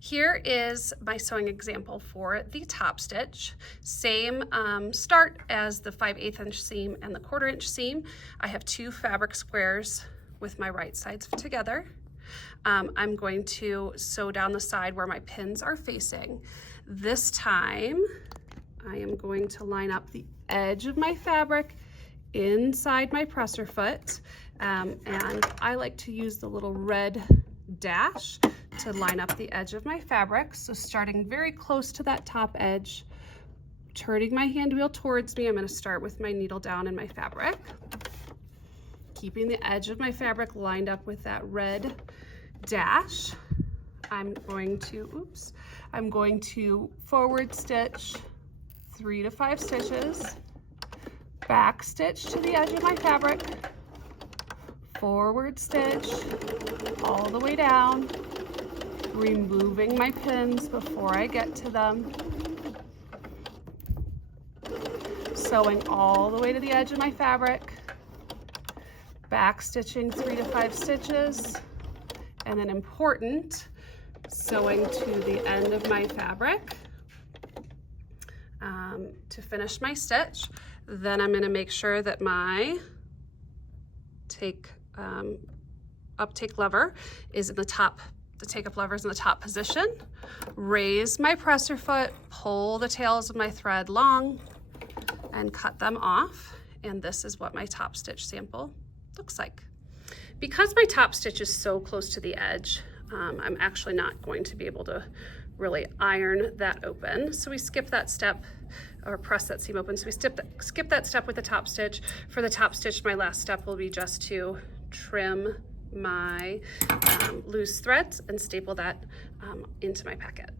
Here is my sewing example for the top stitch. Same start as the 5/8 inch seam and the 1/4 inch seam. I have 2 fabric squares with my right sides together. I'm going to sew down the side where my pins are facing. This time, I am going to line up the edge of my fabric inside my presser foot, and I like to use the little red dash to line up the edge of my fabric. So starting very close to that top edge, turning my hand wheel towards me, I'm going to start with my needle down in my fabric, keeping the edge of my fabric lined up with that red dash. I'm going to forward stitch 3 to 5 stitches, back stitch to the edge of my fabric, forward stitch all the way down, removing my pins before I get to them, sewing all the way to the edge of my fabric, back stitching 3 to 5 stitches, and then important, sewing to the end of my fabric to finish my stitch. Then I'm going to make sure that my uptake lever is in the top, the take-up lever is in the top position. Raise my presser foot, pull the tails of my thread long, and cut them off. And this is what my top stitch sample looks like. Because my top stitch is so close to the edge, I'm actually not going to be able to really iron that open. So we skip that step, or press that seam open. So we skip that step with the top stitch. For the top stitch, my last step will be just to trim my loose threads and staple that into my packet.